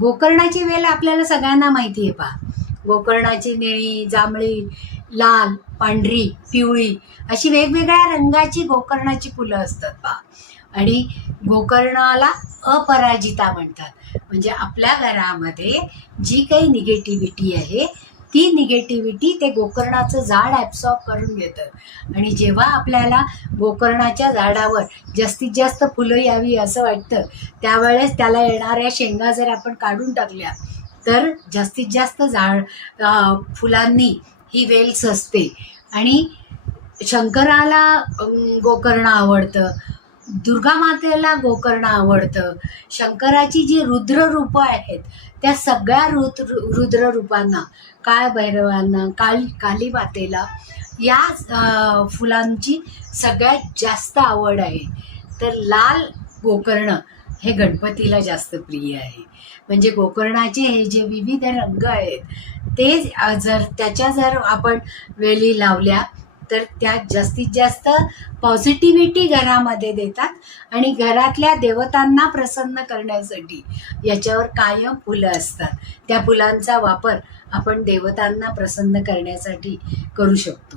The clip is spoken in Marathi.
गोकर्णाची वेल आपल्याला सगळ्यांना माहिती आहे पहा. गोकर्णाची निळी, जांभळी, लाल, पांढरी, पिवळी अशी वेगवेगळ्या रंगाची गोकर्णाची फुलं असतात पहा. आणि गोकर्णाला अपराजिता म्हणतात. म्हणजे आपल्या घरामध्ये जी काही निगेटिव्हिटी आहे ती निगेटिव्हिटी ते गोकर्णाचं झाड ॲब्सॉर्ब करून घेतं. आणि जेव्हा आपल्याला गोकर्णाच्या झाडावर जास्तीत जास्त फुलं यावी असं वाटतं त्यावेळेस त्याला येणाऱ्या शेंगा जर आपण काढून टाकल्या तर जास्तीत जास्त फुलांनी ही वेल सजते. आणि शंकराला गोकर्ण आवडतं, दुर्गा मातेला गोकर्ण आवडतं. शंकराची जी रुद्र आहेत त्या सगळ्या रुद्र रूपांना, काळ भैरवांना, काली मातेला या फुलांची सगळ्यात जास्त आवड आहे. तर लाल गोकर्ण हे गणपतीला जास्त प्रिय आहे. म्हणजे गोकर्णाचे हे जे विविध रंग आहेत ते जर आपण वेली लावल्या तर त्या जास्तीत जास्त पॉझिटिव्हिटी घरामध्ये देतात. आणि घरातल्या देवतांना प्रसन्न करण्यासाठी याच्यावर कायम फुलं असतात. त्या फुलांचा वापर आपण देवतांना प्रसन्न करण्यासाठी करू शकतो.